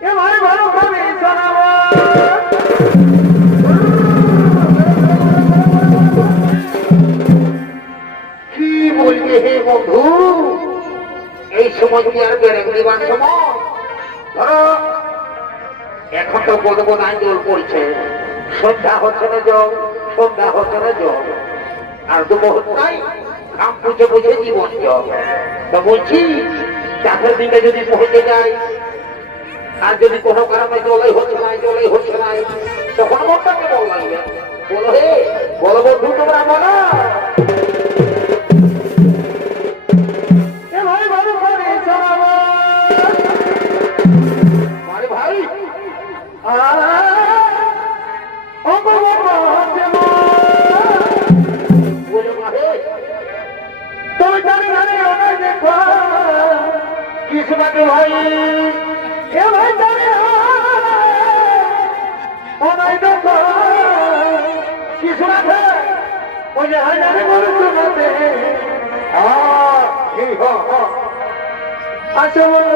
এবার ভালো ভাবে শোনাবো। কি বলবে হে বন্ধু, এই সময় কি আর বেড়ে দিবার সময়? ধরো এখন তো গদগদ আন্দোলন করছে, সন্ধ্যা হচ্ছে না জল, সন্ধ্যা হচ্ছে না জল, আর দু মুহূর্তাই ঘাম পুছে পুছে জীবন জল। তো বলছি চাষের দিকে যদি পৌঁছে যায়, আর যদি কোনো কারণে জলাই হচ্ছে না, জলাই হচ্ছে না, তখন মনটাকে বল লাগবে। বলো হে, বলো বন্ধু, তোমরা বলো। ভাই কিসমত ভাই এ ভাই জানে অনাই দেখো কিসমত ওই যে হয় জানে বলে শুনতে আচ্ছা বলো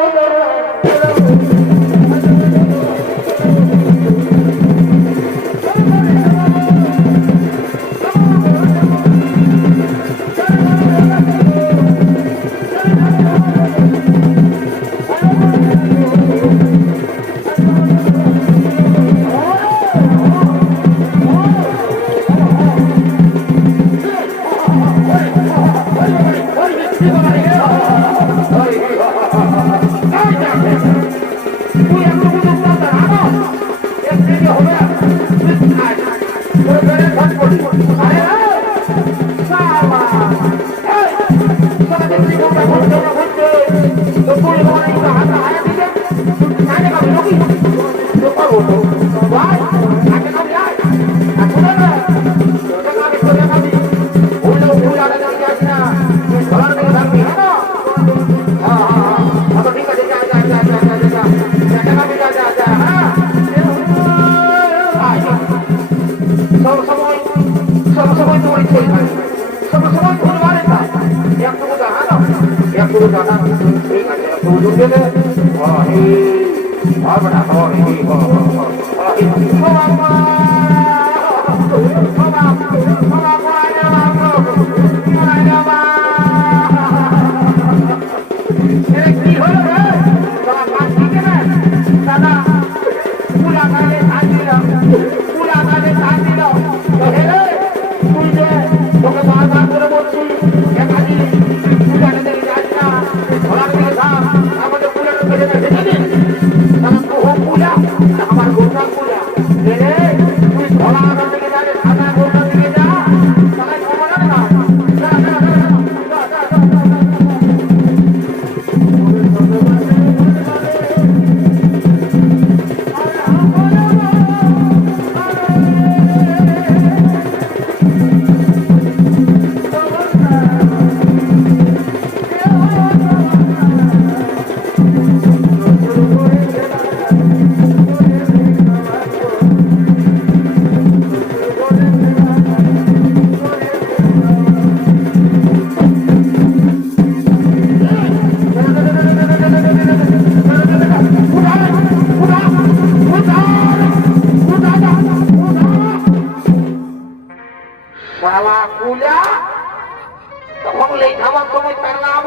তখন লেখাবার সময় তার নাম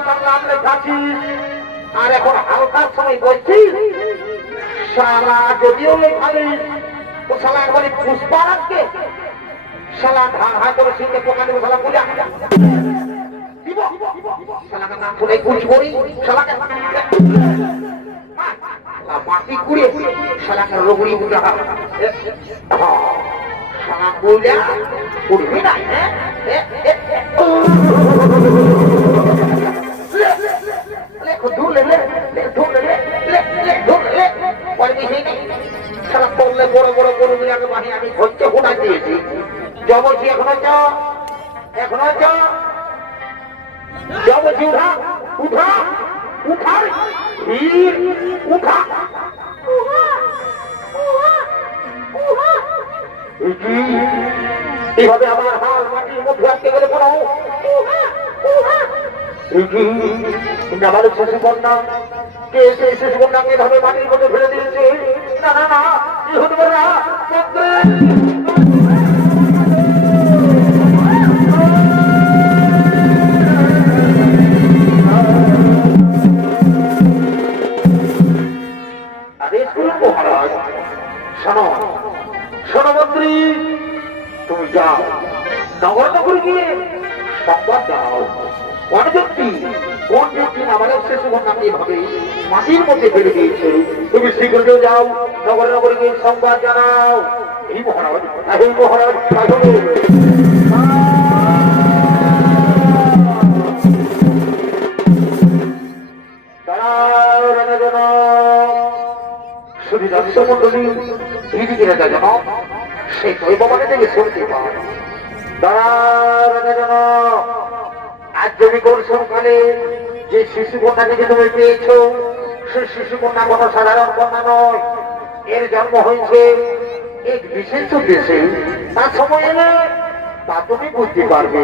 লেখাছিস, আর এখন হালকার সময় বলছিস শালা। যদিও লেখালিস ও শালা একবারে পুষ্পা রাখছে, শালা ঢাক হাত করে সিংহে পোকা দেবো, শালা কুলিয়া দিব, শালাকে নাম শুনে গুলি করি, শালাকে মাটি কুড়িয়ে শালাকে রগুড়ি গুড়া শালা কুলিয়া উঠবি না। বড় বড় গরু মিলাকে বাহি আমি ধরতে হোটা দিয়েছি, জবছি এখনো চ, এখনো চ, জবছি উঠা উঠা উঠার ভিড় উঠা। এইভাবে আমার হাল মাটির মধ্যে আটকে গেলে কোনো নাবালক শিশু কন্যা কে এসে শিশু কন্যাকে এভাবে মাটির মধ্যে ফেলে দিয়েছে। না না না এই হতে পারে না মহারাজ শোনো শোনো মন্ত্রী তুমি যাও নগর নগর গিয়ে সংবাদ দাও কোন ব্যক্তি আমাদের শেষ নামে এভাবে মাটির মধ্যে ফেলে দিয়েছে তুমি শীঘ্র যাও নগর নগর গিয়ে সংবাদ জানাও এই মহারাজ এই মহারাজ সেই দৈবমানে থেকে শুনতে পায় আজ জমি সকালে যে শিশু কন্যাকে যে তুমি পেয়েছ সে শিশু কন্যা কোনো সাধারণ কন্যা নয় এর জন্ম হয়েছে এক বিশেষ দেশে তার সময় এলে তা তুমি বুঝতে পারবে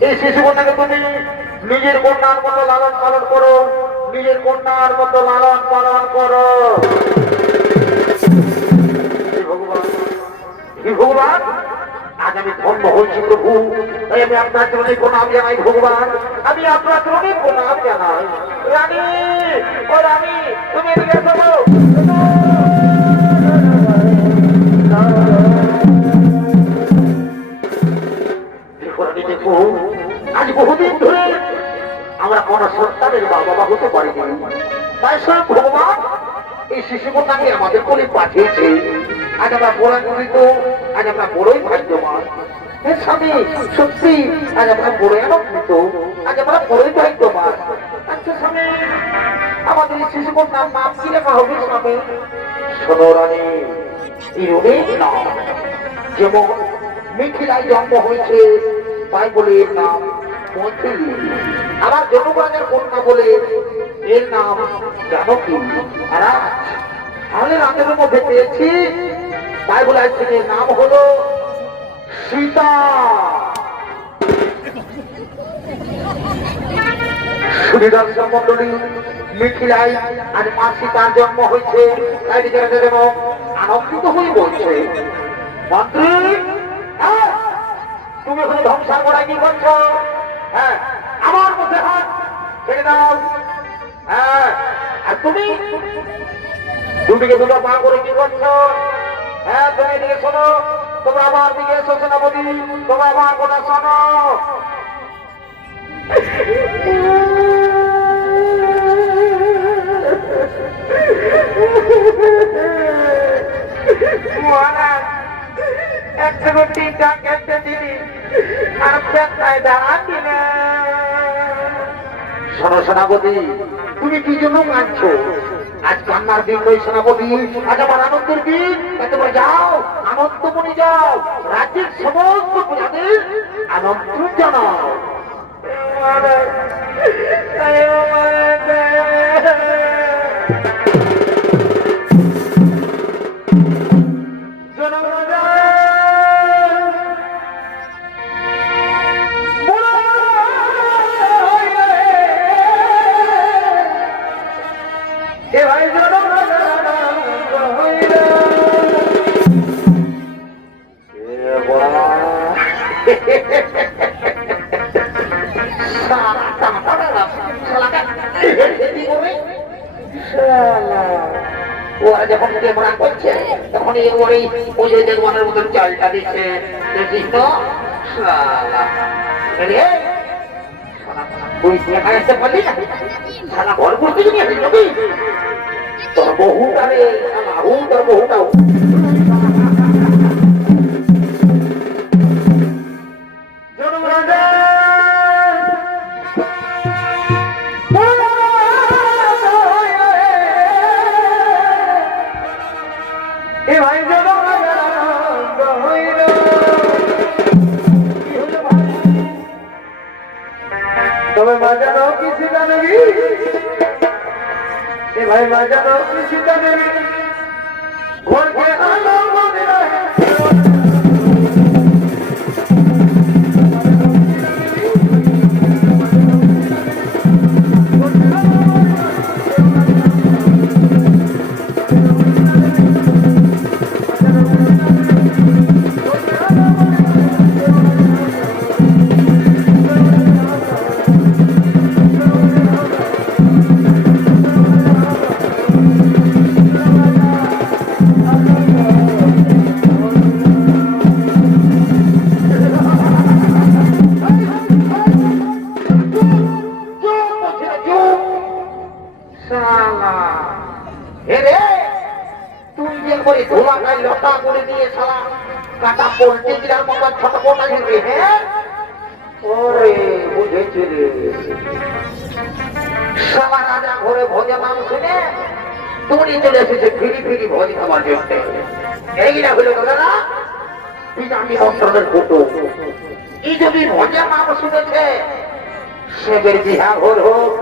এই শিশু কন্যাকে তুমি নিজের কন্যার মতো লালন পালন করো নিজের কন্যার মতো লালন পালন করো ভগবান আজ আমি ধন্য হয়েছি প্রভু তাই আমি আপনার চরণে প্রণাম জানাই ভগবান আমি আপনার চরণে প্রণাম জানাই রানী ও রানী তুমি এদিকে এসো দেখো আজ বহুদিন ধরে আমরা কোন সন্তানের বাবা হতে পারিনি তাই স্বয়ং ভগবান এই শিশু কন্যাকে আমাদের কোলে পাঠিয়েছে আজ আমরা বড়ান্বিত আজ আমরা বড়ই ভাগ্যবান স্বামী সত্যি আজ আমরা বড় আনন্দিত আজ আমরা বড়ই ভাগ্যবান আচ্ছা স্বামী আমাদের এই শিশু কন্যার নাম কি লেখা হবে স্বামী শোনো রানী ইউনিক নাম যেমন মিথিলায় জন্ম হয়েছে তাই বলে এর নাম মৈথিলী আমার জনগণের কন্যা বলে এর নাম জানকী আর তাহলে রাতের মধ্যে পেয়েছি তাই বলে আজকে এর নাম হলো সীতা মন্ডলী মিথিলায় আজ মা সীতার জন্ম হয়েছে তাই যেন আনন্দিত হয়ে বলছে মন্ত্রী তুমি ওখানে ধ্বংসার করা কি করছো হ্যাঁ আমার মধ্যে হাত ছেড়ে দাও হ্যাঁ আর তুমি দুদিকে দুটো পা করে কি করছো হ্যাঁ তুমি এদিকে শোনো তোমরা আমার দিকে এসো সেনাপতি তোমরা আমার কথা শোনো মহারাজ একশো তিনটা কেটে দিলি আর পেটায় দাঁড়াচ্ছি না শোনো সেনাপতি তুমি কি জন্য কাঁদছো আজ কান্নার দিন ওই সেনাপতি আজ আমার আনন্দের দিন তোমরা যাও আনন্দমণি যাও রাজ্যের সমস্ত প্রজাদের আনন্দ জানাও ওরা যখন ক্যামেরা করছে তখন ওই দেওয়ানের মতন চালটা দিচ্ছে দেখিস তো তুই দেখা আসতে পারলি না সারা ঘর করতে নিয়ে আসিস নাকি তোর বহুটা রে তোর বহুটাও তবে বাজানো কি সীতা দেবী এ ভাই বাজানো কি সীতা দেবী ঘর ঘরে আলো মনে রে তুই যে করে ধোলাটায় লতা করে দিয়ে শালা কাটা পোল্ট্রি দিলার মতো ছোট মোটা হিসেবে হ্যাঁ ওরে বুঝেছি রে শালা রাজা ঘরে ভোজে নাম শুনে তুমি চলে এসেছে ফিরি ফিরি ভোজ খাবার জন্য এইটা হলো দাদা বিরামি মন্ত্রণের ফটো এই যদি ভোজের নাম শুনেছে সেবের বিহা ঘর হোক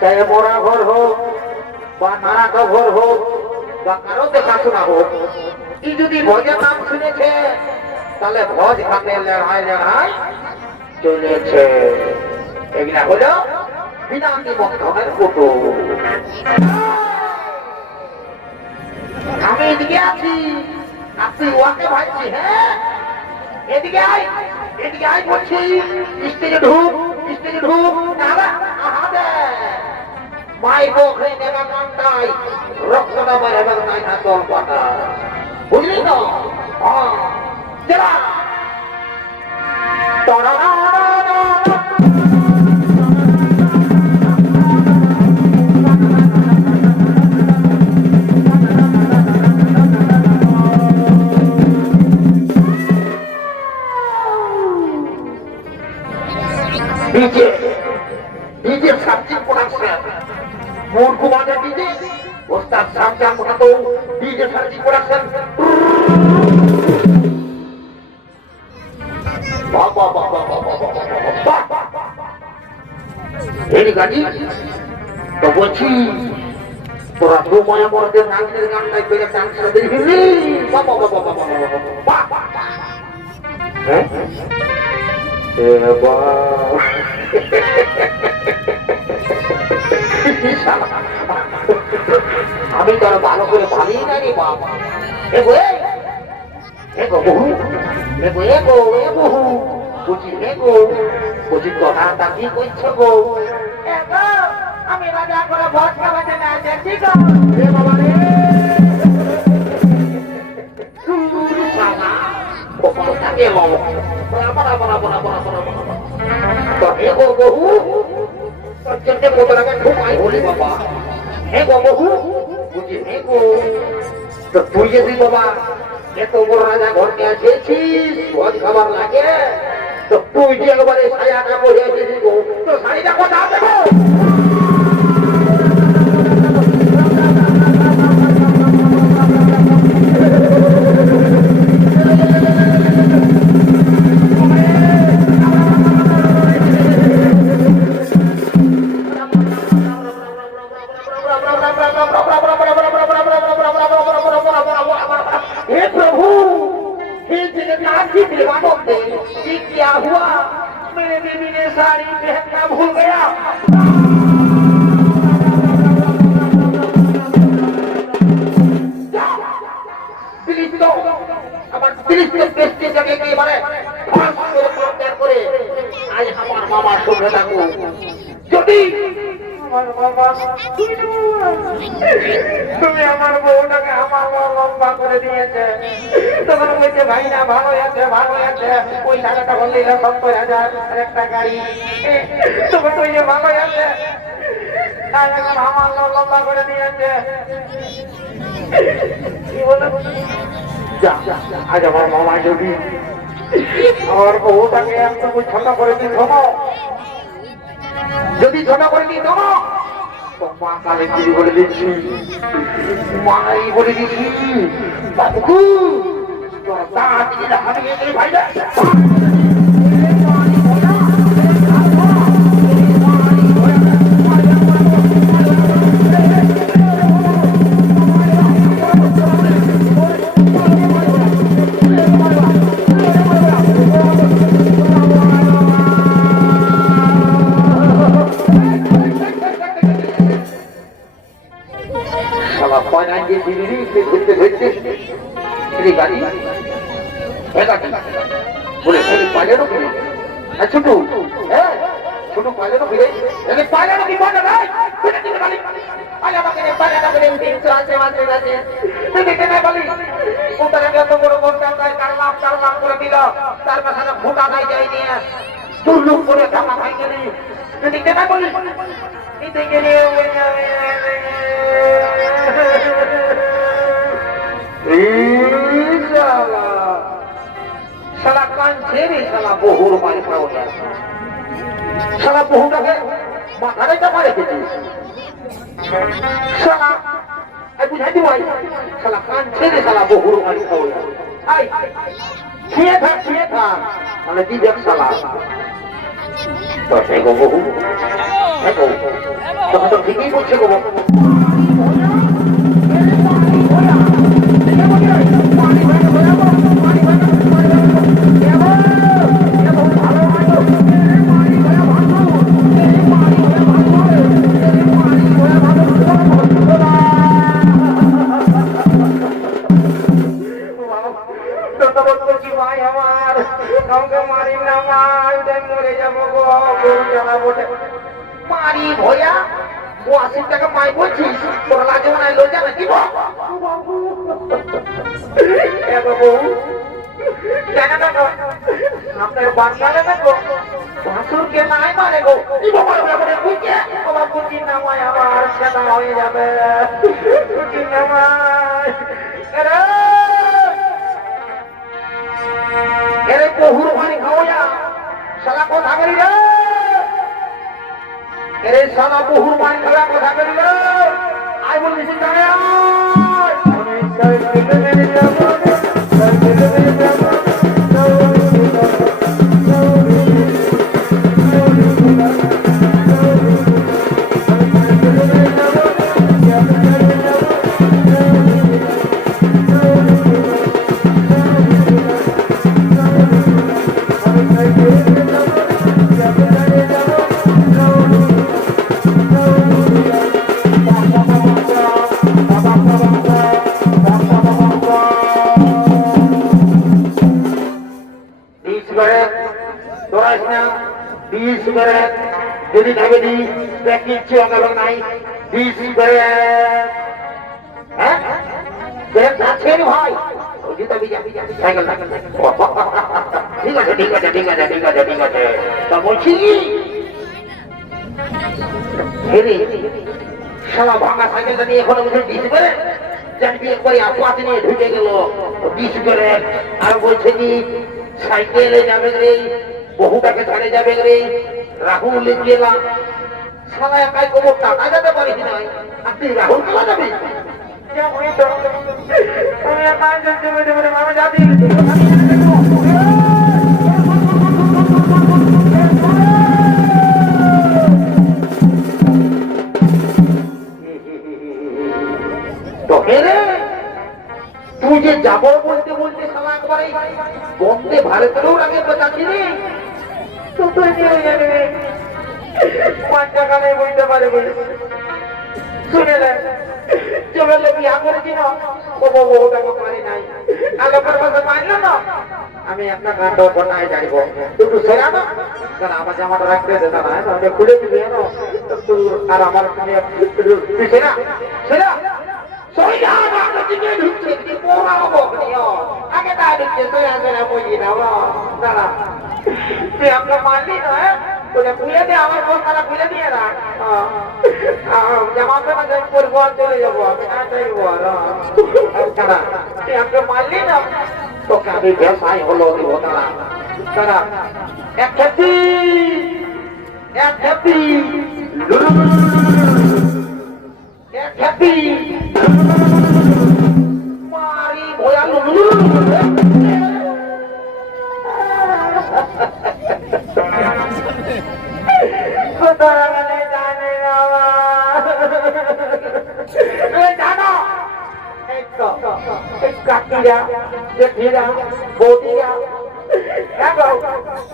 চাहे मोरा घर हो नाना का घर हो कारो देखाशोना हो यदि भोजन नाम शुने भोज खाते लड़ाई लड़ाई चले हलो बिना निमंत्रण फोटो एदिके आছি আপনি ওয়াকে ভাইছি হ্যাঁ এদিকে আই বলছি স্টেজে ঢুক না আহাদে মাই বখরে নেবা কান্তাই রক্তটা বাইরে নাই না তোর কথা বুঝলি তো হ্যাঁ চলা তোরা डीजे सब्जी प्रोडक्शन मूड कुमार डीजे उस्ताद सामजान मुठातो डीजे सब्जी प्रोडक्शन এই গাড়ি তো বলছি তোরা দু মায়া মরদের নাচের গানটাই পেরে ডান্স করে দিবি বাবা হ্যাঁ আমি তো ভালো করে ভাবি না রে বাবা বুঝি কথা কি করছো গো আমি রাজা করে ভোট খাওয়াতে না যাচ্ছি গো বাবা রে তুই যদি বাবা এত বড় রাজা ঘর নিয়ে আসেছিস ভোজ খাবার লাগে তো তুই যে একবারে ছায়াটা পরে আসিস তো শাড়িটা কোথা দেবো क्या हुआ मेरे बीवी ने साड़ी पहनना भूल गया মামার সঙ্গে থাকো যদি তুমি আমার বউটাকে আমার লম্বা করে দিয়েছে তখন বলছে ভাই না ভালো আছে ওই টাকাটা বললে 70,000 একটা গাড়ি তখন তুই যে ভালো আছে আর এখন আমার লম্বা করে দিয়েছে কি বলে আজ আমার মামা যদি আমার বউটাকে একটু ছোট করে দিই ধরো যদি ছোট করে দিই ধরো মা কালে কি বলে দিচ্ছি মাই বলে দিচ্ছি বাবু তোর দাঁত দিয়ে হাতে গিয়ে ভাই ছোট পাইলেন পাইলেন কি বলে ভাই তার মাথায় ফুটা নাই যাই নিয়ে দুর্লুক করে ধামা খাই গেলি বলি সারা কাঁদছে রে সারা বহুর বাড়ি পাওয়া যায় সারা বহুটাকে মাথায় চাপা রেখেছিস সারা বুঝাই দিব সারা কাঁদছে রে সারা বহুর বাড়ি পাওয়া যায় খেয়ে থাক মানে কি দেখ সালা তো সেই গো বহু তখন তো ঠিকই বলছে গো মারি ভয়া ও 80 টাকা মাই বলছিস তোর লাগে মনে হয় লজ্জা নাকি আপনার বাংলা গো ভাসুরকে নাই মারে গো বুঝি নামায় আমার সেটা হয়ে যাবে বুঝি নামায় এরে বহুর পানি খাওয়া যা সালা কথা করি রে এরে সালা বহুর পানি খাওয়া কথা করি রে আই বলিস জানে যদি খাবে দি কিচ্ছু অকাল নাই হ্যাঁ ভাই ঠিক আছে ঠিক আছে ঠিক আছে ঠিক আছে ঠিক আছে তা বলছি সারা ভাঙা সাইকেলটা নিয়ে এখনো বুঝে দিস করে জানবি একবারে আপাতে নিয়ে ঢুকে গেল বিষ করে আর বলছে কি সাইকেলে যাবে রে বহুটাকে ছাড়ে যাবে রে রাহুল গেলাম সারা একাই গোবর টাকা যেতে পারিস না আপনি রাহুল খেলা যাবে তুই যে যাবো বলতে বলতে সালা একবারে বন্দে ভারতেরও আগে বোঝাচ্ছি রে পাঁচ টাকা নেই বলতে পারে বলে শুনে নেন চলে বিয়া করেছি না ওটাকে পারি নাই আলোকের পাশে পারলো না আমি একটা কাণ্ড ঘটনায় যাইব একটু সেরা না কারণ আমার জামাটা রাখতে দেতা না আমি খুলে দিবে আর আমার সেরা সেরা আগে তা ঢুকছে সোয়া বুঝি না দাঁড়া তুই আমাকে মানলি না খুলে দে আমার বস্তাটা খুলে দিয়ে রাখ জামা প্যান্ট পরবো চলে যাবো আমি না চাইবো তারা তুই আমাকে মানলি না তোকে আমি ব্যবসায় হলো দিব তারা তারা এক ক্ষেত্রে এক ক্ষেত্রে এক ক্ষেত্রে মারি ভয়া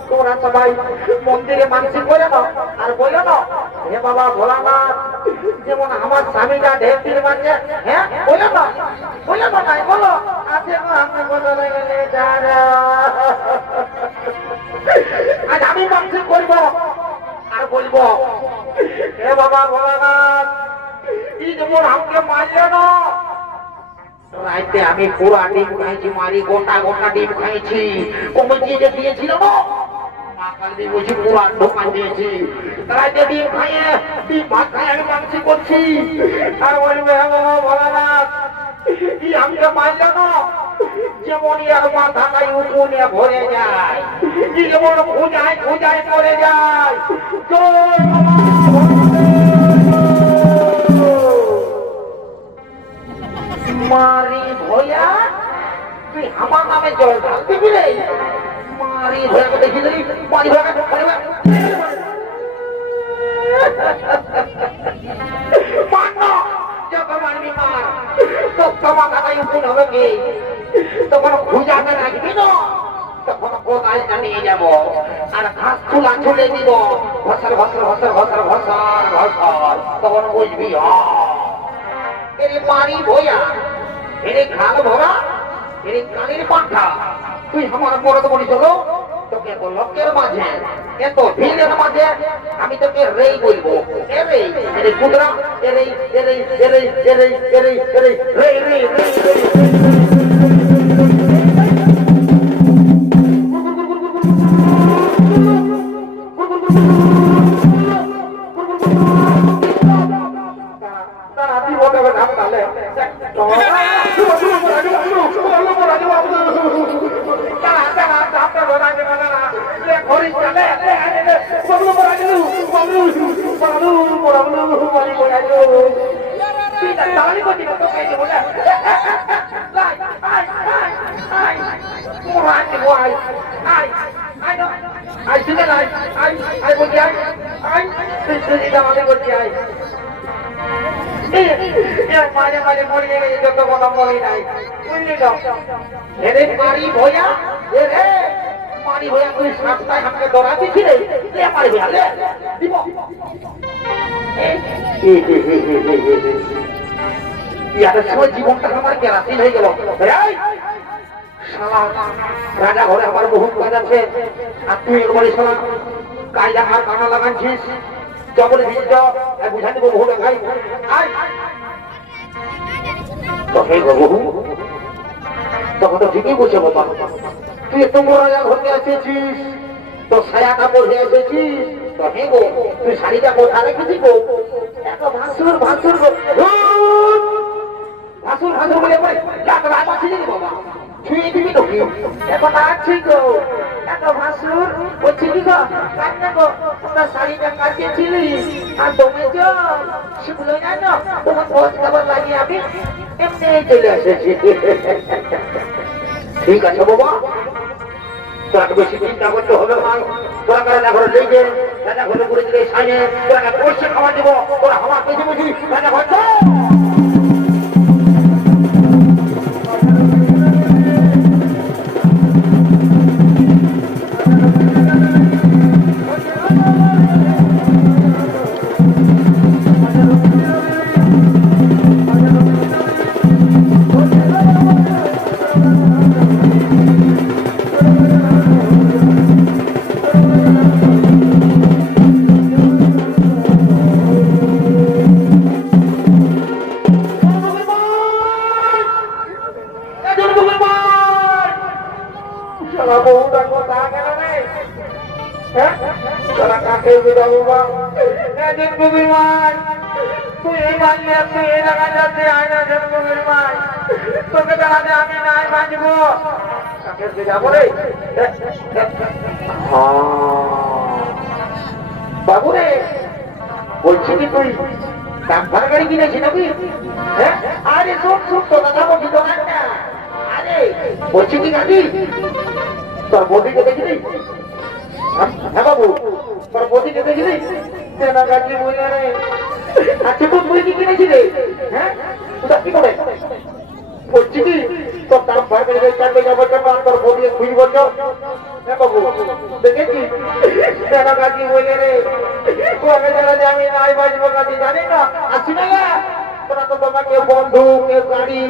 তোমরা সবাই মন্দিরে মানসিক করে নাও আর বলো না হে বাবা ভোলানাথ যেমন আমার স্বামীটা ঢের দিন মানছে হ্যাঁ বলো না নাই বলো আজ আমি মানসিক করবো আর বলবো হে বাবা ভোলানাথ এই যেমন আমাকে মারলে না রাইতে আমি পুরা ডিম খাইছি মারি গোটা গোটা ডিম খাইছি কমিটি যে দিয়েছিল না মা কাল দিয়ে বলছি পুরা দোকান দিয়েছি রাইতে ডিম খাইয়ে তুই মাথায় আমি মানসি করছি আর বলবে হ্যাঁ বাবা ভোলানাথ কি আমাকে মানল না যেমনই আর মাথাটাই উঠুনে ভরে যায় কি যেমন খোঁজায় খোঁজায় পড়ে যায় জয় বাবা মারি ভয়া তুই আমার নামে জল ঢালতে দিলে মারি ভয়াকে দেখি দিলি মারি ভয়াকে যখন মারবি মার তো তোমার কথাই উঠুন হবে কি তখন খুঁজাতে রাখবি না তখন কোদালটা নিয়ে যাব আর ঘাস চুলা চলে দিব ভসর ভসর ভসর ভসর ভসর ভসর তখন বুঝবি এরে মারি ভয়া এরে খাল ভরা এরে কানের পাঠা তুই আমার বড় বলি চলো তোকে লোকের মাঝে এত ভিড়ের মাঝে আমি তোকে রেই বলবো এরে এরে কুদরা এরে এরে এরে এরে এরে এরে রে রে রে মাঝে মাঝে মরিয়ে গেছে যত কথা বলি নাই বুঝলি তো এরে মারি ভয়া এরে মারি ভয়া তুই সাতটায় আমাকে দৌড়া দিচ্ছিলে মারি ভয়া দিব ইয়াদের সময় জীবনটা আমার কেরাসিন হয়ে গেল রাজা ঘরে আমার বহু কাজ আছে আর তুই একবারে শোনা কায়দা আর কানা লাগাচ্ছিস জবরে ভিজ বুঝা দেবো বহু ভাই তখন তো ঠিকই বুঝে বাবা তুই এত বড় রাজা ঘরে এসেছিস তো ছায়া কাপড় হয়ে এসেছিস তো হে গো তুই শাড়িটা কোথা রেখেছি গো এত ভাসুর ভাসুর ভাসুর ভাসুর বলে পরে রাত আছে বাবা ছুঁয়ে দিবি তো কি এখন আছি গো এত ভাসুর বলছি কি গো কান্না গো তোমরা শাড়িটা কাটিয়েছিলি আর তুমি তো সেগুলো জানো তোমার খোঁজ খবর লাগিয়ে আমি এমনি চলে এসেছি ঠিক আছে বাবা তোরা বেশি চিন্তা করতে হবে না তোরা রাজা ঘরে লেগে রাজা ঘরে করে দিলে সাইনে তোরা পয়সা খাওয়া দেবো তোরা আমার পেছনে বুঝি রাজা ঘর বাবুরে বলছি কি তুই ডাম্পার গাড়ি কিনেছি নাকি আরে শোন শোন তো কথা বলছি তো না আরে বলছি কি গাড়ি তোর বদিকে দেখিনি হ্যাঁ বাবু তোর বদিকে দেখিনি কেনা গাড়ি বলে রে আচ্ছা তুই কি কিনেছিলি হ্যাঁ কি করে বলছি কি তোর দাম ভাই বেড়ে চারটে যাবো তোর বদিকে খুঁজব হ্যাঁ বাবু দেখেছি কেনা গাড়ি বলে রে আমি নাই বাজবো গাড়ি জানি না আসি না তোরা তো তোমাকে বন্ধু কেউ গাড়ি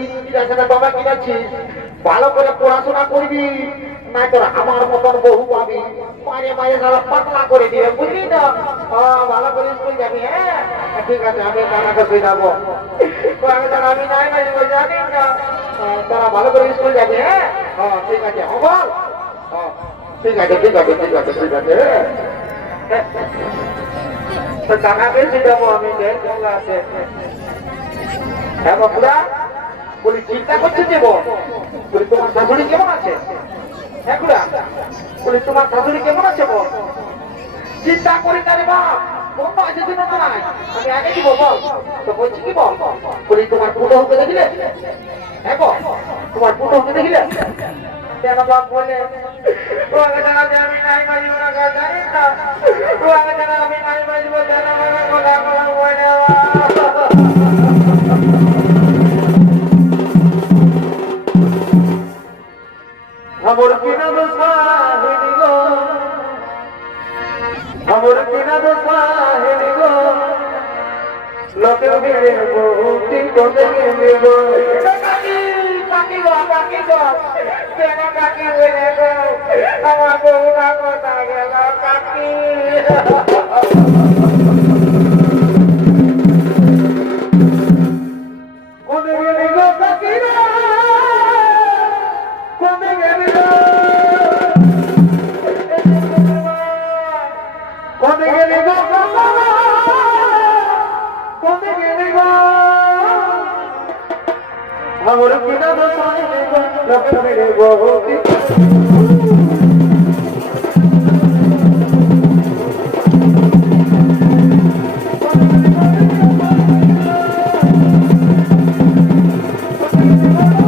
তোমাকে কিনেছিস ভালো করে পড়াশোনা করবি না তোর আমার মতন বহু পাবি মাঝে মাঝে তারা পাতলা করে দিবে বুঝলি না ভালো করে স্কুল যাবি হ্যাঁ ঠিক আছে আমি কানাকে শুয়ে যাবো আমি নাই বাজবো জানি না তোরা ভালো করে স্কুল যাবি হ্যাঁ ঠিক আছে বল ঠিক আছে ঠিক আছে ঠিক আছে ঠিক আছে তো টাকা বেশি দেবো আমি আছে হ্যাঁ বাবুরা বলি চিন্তা করছে দেবো বলি তোমার শাশুড়ি কেমন আছে হ্যাঁ বলি তোমার শাশুড়ি কেমন আছে বল চিন্তা করি না রে বাপ বন্ধ আছে তুমি নাই আমি আগে দিব বল তো বলছি কি বল বলি তোমার পুটো হতে দেখলে হ্যাঁ তোমার পুটো হতে দেখলে কেন বাপ বলে ও আগে জানা যে আমি নাই বাজবো না জানি না ও আগে জানা আমি নাই বাজবো জানা কথা কথা বলে हमर किना दोसा है दिगो हमर किना दोसा है दिगो लोके मेरे बहुती कोते मेगो काकी काकी गो केना काकी बोले गो আমার বউরা কথা গেল কাকি কোনে গেলি গো কাকি রে কোনে গেলি গো কোনে গেলি গো কোনে গেলি গো আমার কিনা দোসাই গো লোকে মেরে বহুতি Thank you.